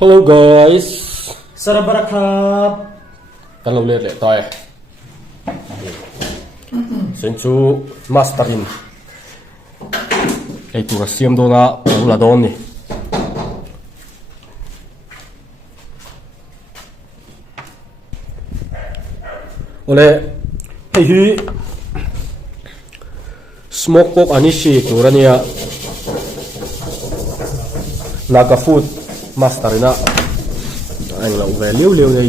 Hello guys สวัสดีครับกันเราเรียกเลยต่อยเซนชูมาสเตอรินไอตัวเสียมโดนะปูละโดนนี่โอเล่ไอ้ฮีสโมกพกอันนี้สิตัวนี้นากาฟูดมาสเตอรินะอันเราเวลิวเลี้ยวเลย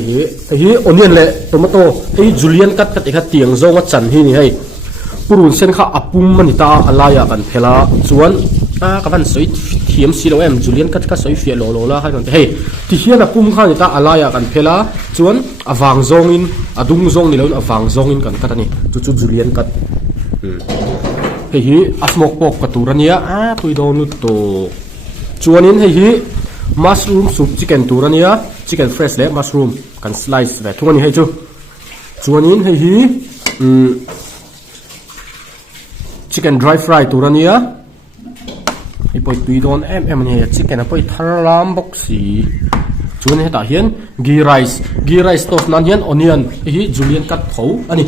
ไอ้ฮีออเนียนเละโตมาโต้ไอ้จูเลียนกัดอีกเตียงโจงจันฮีนี่ให้ปูรุนเส้นข้าอับปุ่มมันตาอะไรกันเพลาส่วนกับมันสวยเทียมสีเราจูเลียนกัดก็สวยเฟียโลโลละให้มันเฮ้ที่เฮียนับปุ่มข้านี่ตาอะไรกันเพลาส่วนอวางโจงอินอดุงโจงนี่แล้วอวางโจงอินกันกัดนี่จู่จูเลียนกัดไอ้ฮีอัสมกปกกตัวนี้ตัวโดนุตโตส่วนนี้ไอ้ฮีmushroom soup chicken ตัวนี้chicken fresh และ mushroom กัน slice แบบทุกวันนี้ให้จูส่วนนี้ให้ฮีchicken dry fry ตัวนี้ไอ้ปอยตุยโดนเนี่ย chicken ปอยทาร์ลามบ็อกซี่ส่วนนี้ตาเห็น ghee rice ตัวนั้นเห็น onion ไอ้ฮีจูเลียนกัดเผาอันนี้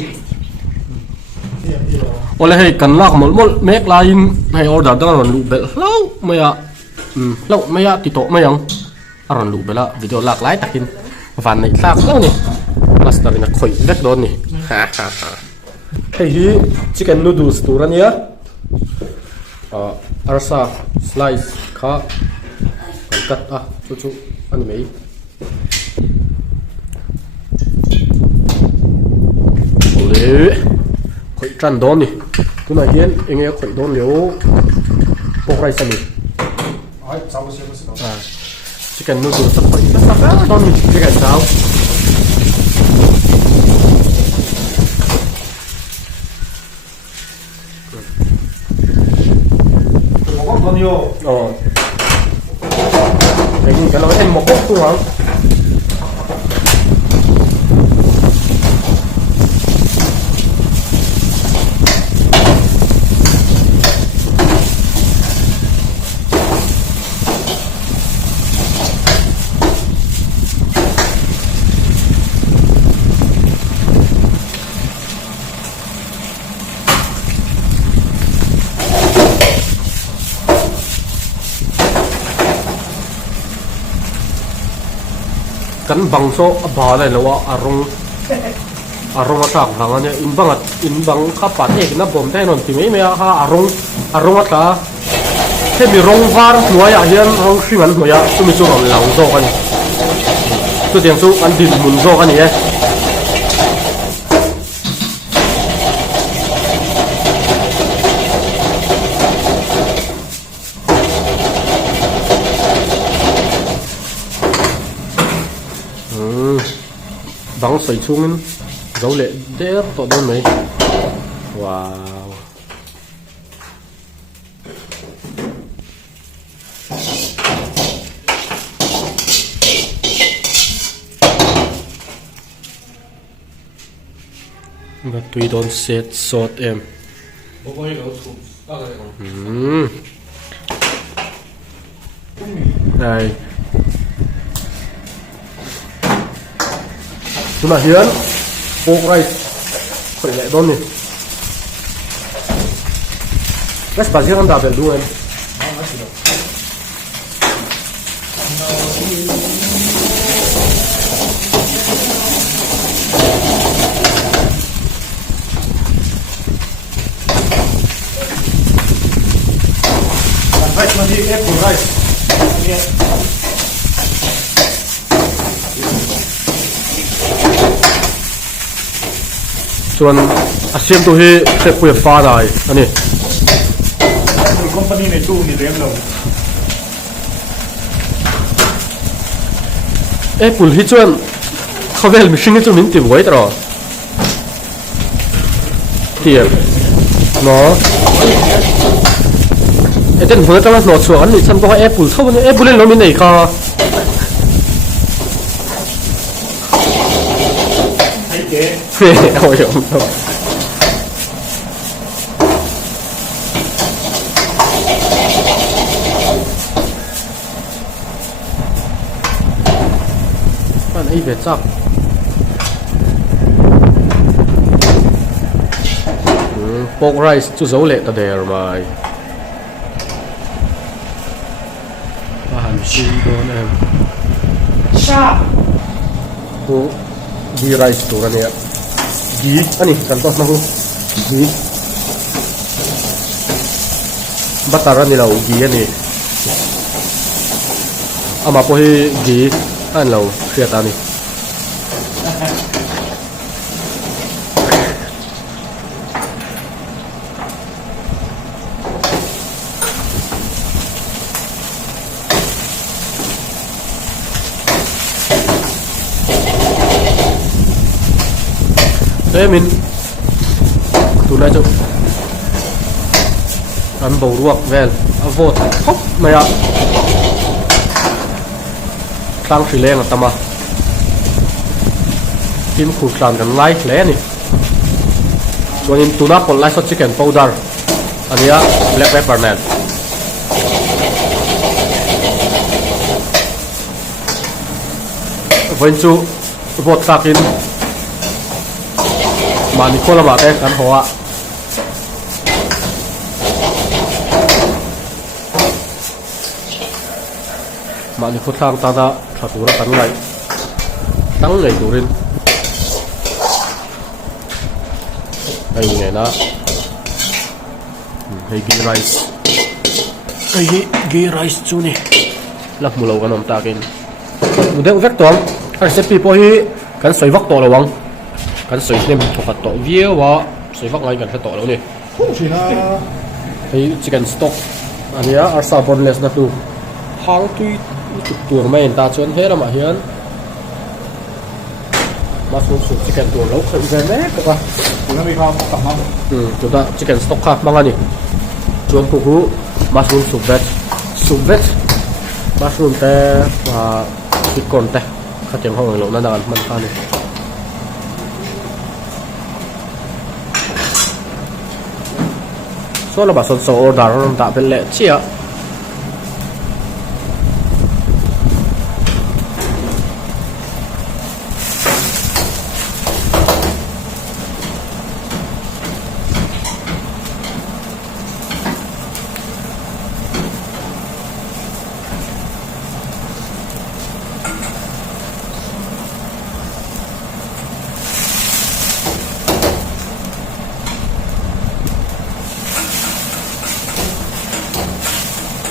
โอ้เลยให้กันลากหมดเมกไลน์ให้ออเดอร์ดังนั้นรูปแบบแล้วไม่อะแล้วไม่อยากติดโต๊ะไม่ยังอารมณ์ดูไปแล้ววิดีโอหลากหลายตักินฟันในซากแล้วนี่มาสเตอร์นี่คุยเล็กโดนนี่ฮ่าฮ่าฮ่าเฮ้ยชิคเก้นนูดูสตัวนี้อาร์ซาสไลซ์ข้ากัดจู่อันนี้ไหมโอ้เลยคุยจันโดนนี่คุณนายเห็นเองคุยโดนเลี้ยวพวกไรสันนี่chicken noodles apa itu apa don chicken tahu oh jadi kalau em mau kok tuh kan bangso abala lawa arong atak hanganya inbang kapat na bom tay non timay may arong ata mi rong var nuaya hian rong siman nuaya sumisu ron lang zo kan tu tiang su an din mun zo kan ye băng sợi chung dấu lệ đẹp to đơn mấy wow và tùy đón set sốt em đây chúng ta hiến pork rice phải lệ đón này cái spaghetti ăn đào về luôn em rice mandi apple riceส่วนอาเซียนตัวที่เซ็ตคุยฟ้าได้อันนี้คอมพานีในตู้นี่เลี้ยงเราปุ่นที่ชวนเขาเวลมิชิ่งที่ชวนมินติไว้ตลอดเทียบเนาะเต้นหัวกำลังหนวดสวนนี่ฉันบอกว่าปุ่นเท่านี้ปุ่นเล่นเรามินไหนค่ะเฟ่เอาอย่างนั้น ไอ้เวทจับโป๊กไรซ์จุดโซเล่ตะเดียร์มาอาหารชิมโดนเองชากูกีไรซ์ตัวนี้กีอันนี้กันต้นนะกูกีบัตตารันนี่เรากีอันนี้เอามาพอให้กีอันเราเคลียร์ตานี่มินตัวนั้นจะอันบรวกเวลอโวดฮบไม่อะตั้งสีแรงตามาทีมขูดกลางกันไล่แหล่นี่ตัวนี้ตัวนักคนไล่ซอสชิคเก้นพาวเดอร์อันนี้อะแบล็คเปปเปอร์แมนวันจูบดสักินมานิโคลมาเต้กันหัวมานิโคทางตาตาขัดตัวตั้งไงตัวรินไอ้ไงนะไอ้กีไรส์ไอ้กีไรส์จูนี่ลักมุลเอากันน้ำตากินมุดเด็กวักตัวไอ้เซปีพอฮีกันสวยวักตัวระวังกันสวยเนี่ยมันถูกขัดต่อเวียวะสวยฟักอะไรกันขัดต่อแล้วนี่ไอ้ชิคเก้นสต็อกอันนี้อาร์ซาบอนเลสนะดูหางตุยตัวไม่เห็นตาชวนเฮรามาเฮียนมาสูงสุดชิคเก้นตัวแล้วเคยเป็นแม่กับว่าคุณไม่มีความกลับมาจุดนั้นชิคเก้นสต็อกค่ะบางอันนี่ชวนผู้รู้มาสูงสุดเวทมาสูงแต่ติดก่อนแต่ข้าเจียงห้องเรานั่นนั่นมันข้านี่ส่วนเราบัดสนโซออร์ดาร์เราตัดเป็นเละเชี่ย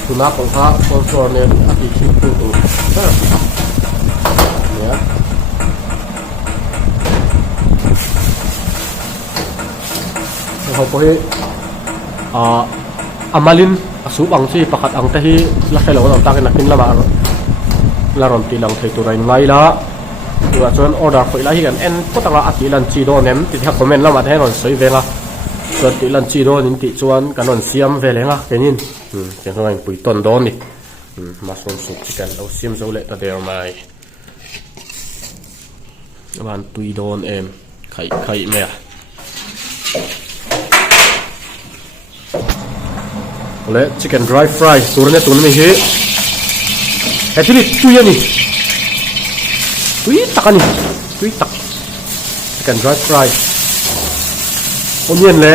ตัวนักของพระคอนโซลเนี่ยอาทิตย์ที่ตัวเนี่ยเขาพอให้อามาลินสูบอังที่ประคัดอังที่ลักษณะเราตั้งกันนักบินละมาลารอนตีลังเทตัวไรไงละตัวส่วนออเดอร์ไฟละที่กันเอ็นก็ตั้งละอาทิตย์ลันจีโดเนี่ยติดหักคอมเมนต์ละมาให้เราสวยเวลาส่วนติลันจีโดนินติชวนกันนนเสียมเวลาแค่นี้เจ้าหน้าปุ๋ยต้นโดนนี่มาส่งสุกกันเอาเสียมโซเล่ตะเดียวมาบ้านตุยโดนเอ็มไข่เมียเละ chicken dry fry ตัวนี้ไม่เหี้ยแต่ที่นี่ตุยนี่ตุยตักนี่ตุยตัก chicken dry fry onion le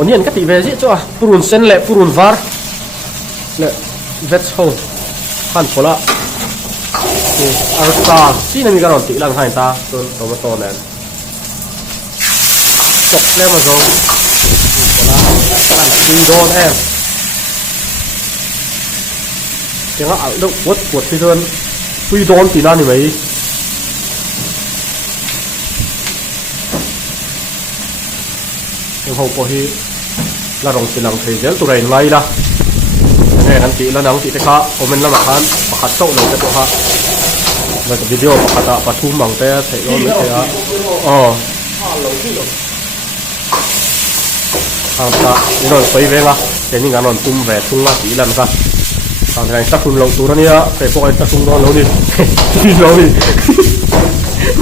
onion cái tỷ về gì cho purun sen le purun var le vegetable han phola arta si na mi garon ti lang hain ta ton tomato nen chok le ma zo phola han ti don em tiếng ở đâu quất thì hơn tuy don thì nan thì mấy hậu có hi là rong tiền lang thấy tụi này ngay là này hắn chị là nắng chị thấy khá của mình là mặt hắn mặt sâu này cho ha và cái video mặt ta và thu bằng tay thấy nó mới thấy taนี่เราไปเวงอ่ะแต่นี่งานนอนตุ้มแหวนตุ้งละสีลันกันทางไหนตักคุณลงตัวนี้อ่ะแต่พวกไอ้ตักคุณนอนแล้วนี่ที่นอนนี่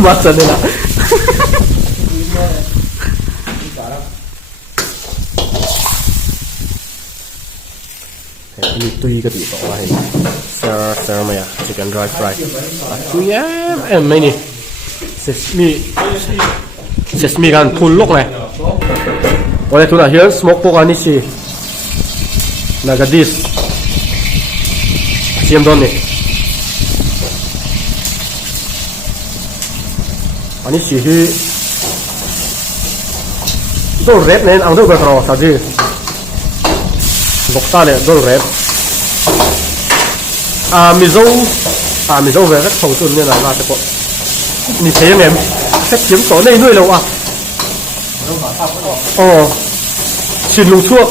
มาจันนี่ละนี่ตุยกระติกออกมาเห็น Sir mày à, chicken dry fry. Tui em mấy nè. Sesame gan phun lốc này. Oleh tu nak here smoke pork ani si. Nagadis. Siam don ni. Ani si hi. Dol red nen ang dol berro saji. Bokta le dol red. Mizo về rất phòng tuần nên là te po. Ni thấy em sẽ kiếm tổ này nuôi lâu à. Xin lùng thuốc.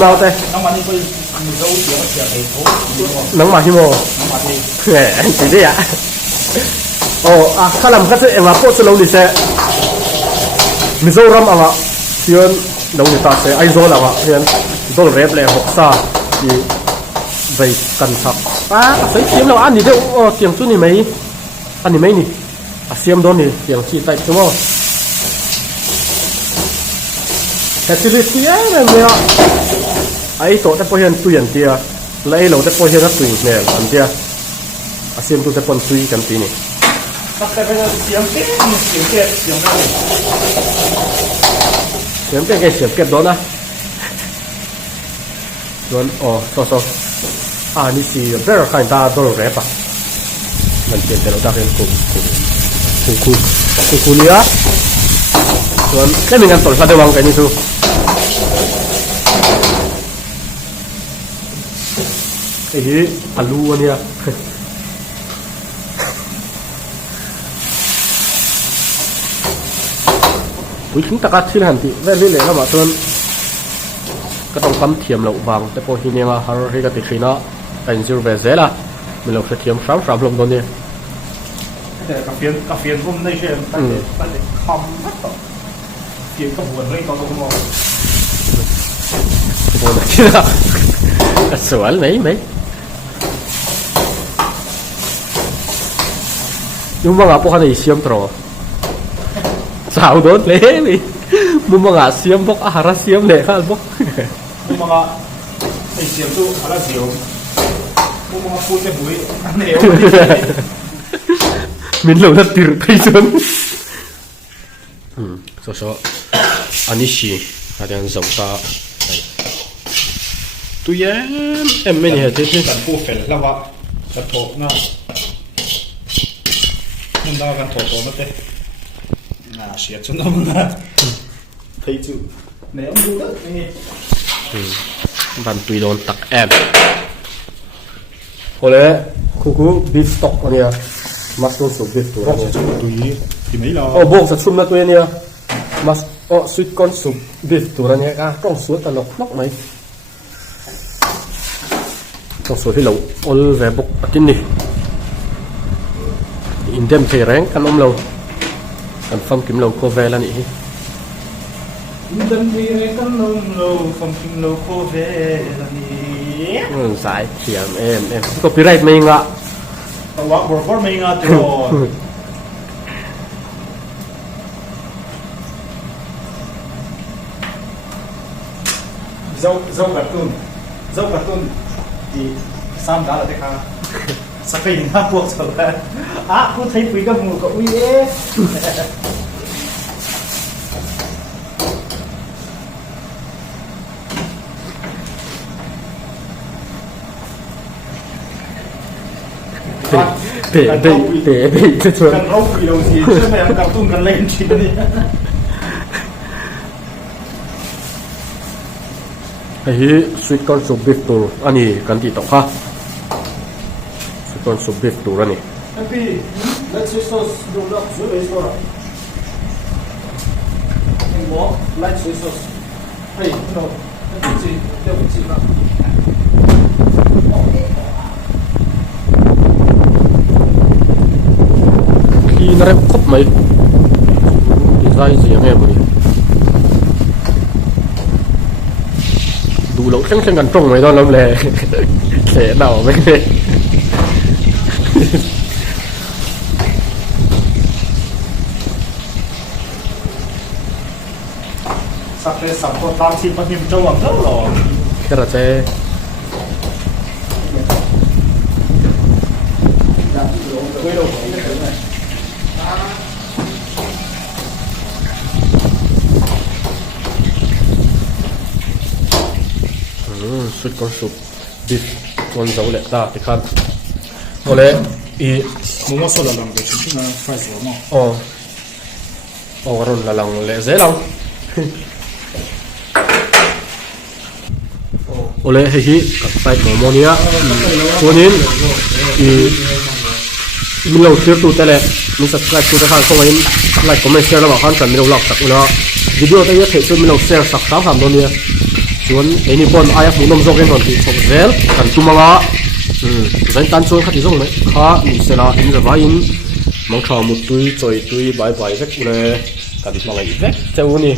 Nào thế? Nắng mà hi mò. Anh chỉ đấy ạ. Khá làm khá sẽ em vào post lâu đi sẽ. Mizoram ạ. Hiện đâu người ta sẽ ai rồi ạ. Hiện rồi rep lại học xa thì vậy cần thật. Sẽ kiếm đâu ăn gì đâu. Tiền chút này mấy. Ăn gì mấy nè. Xiêm đó nè, tiền chỉ tay đúng không? Cái thứ gì ấy là gì ạ? Ấy tổ đã bao hiện tuyển tia, lấy lẩu đã bao hiện nó tuyển nè, làm tia. Xiêm tôi sẽ còn suy cái tí này. Xiêm cái xiêm kết đó nè. Rồi, so. Ni si better kind ta đồ rẻ pa. Mình tiền để nó ra bên cùng lia. Rồi cái mình ăn tỏi pha đewang cái này tu. Cái gì alu anh ya. Chúng ta cắt xin hẳn thì về lý lẽ là mà tuân cái trong cắm thiềm lậu vàngแต่พอทีนี้มาหาเรื่องติดขี้เนาะเป็นซิลเวเซล่ะมันเราจะเทียมซ้ำลงตัวนี้แต่กาแฟรุ่มได้เช่นตั้งแต่คำนักต่อเกี่ยวกับหัวเรื่องตอนตรงมองโบนัสที่ละกระสวนไหมยุ่งมากพวกเขาในเสียมตรอสาวโดนเละเลยมุมมองเสียมพวกอาหารเสียมเละข้าพวกมุมมองไอเสียมตู้อะไรเสียมมุมมองพูดจะบุ้ยเหนียวmình lâu đã từ thấy xuống so anh ấy xì hay đang giống ta tôi em mấy này thếกันพูดเสร็จแล้วว่ากันโถนะมันได้กันโถตัวมั้งเต้เสียจนน้ำนะthấy chưa nếu ôngดูđóนี่bạn tùy đồn tặc em hồi đấy khu beef stock anh à mushroom soup beefตัวนี้ที่ไม่รอบอกสักชุมนะตัวนี้sweet corn soup beef ตัวนี้ต้องสวยตลกนักไหมต้องสวยที่เราเอาแหวนบกกินนี่อินเดียมเทแรงกันเรากันฟังกิมเราโคเวแล้วนี่ดันมีอะไรกันเราฟังกิมเราโคเวแล้วนี่สายเขียมเอ็มก็ปีไรไม่งะแต่ว่าบอกว่าไม่งาตัวเจ้าการ์ตูนที่ซ้ำได้เลยค่ะสกรีนหน้าพวกเจ้าแล้วพูดไทยคุยกับหมูกับอุ้ยเตะชวนกันเอาคุยเราสิใช่ไหมการ์ตูนกันเล่นทีนี้ไอ้sweet corn soup beef ตัวอันนี้กันที่ต่อค่ะ sweet corn soup beef ตัวนี่พี่ let's just do that so it's all right and walk let's just hey no let's see that khi nó đem khóc mấy thì ra gì em rồi đủ lỗ chẳng cần trông mấy đó lắm lè sẽ đảo mấy cái sắp tới sắp có tam xin bao nhiêu châu làm rất rồi cái là sẽ sweet corn soup beef con dấu lệ ta thì khác có lẽ ý mua một số là làm cái chuyện là phải sửa mà rồi là lòng lệ dễ lòng có lẽ hay hi các tay của món nia cho nên mình lâu tiếp tục thế này mình subscribe cho các bạn không ai like comment share là bảo khán mình lâu lọc tập nó video tới nhất thì mình lâu share sắp sáu hàm luôn nia chuan ini pon ayak mu nom zok en hon ti thok zel kan tumanga zain tan chuan khati zong mai kha ni sela in rewa in mang tha mu tui choi tui bai bai vek le kan mangai vek cheu ni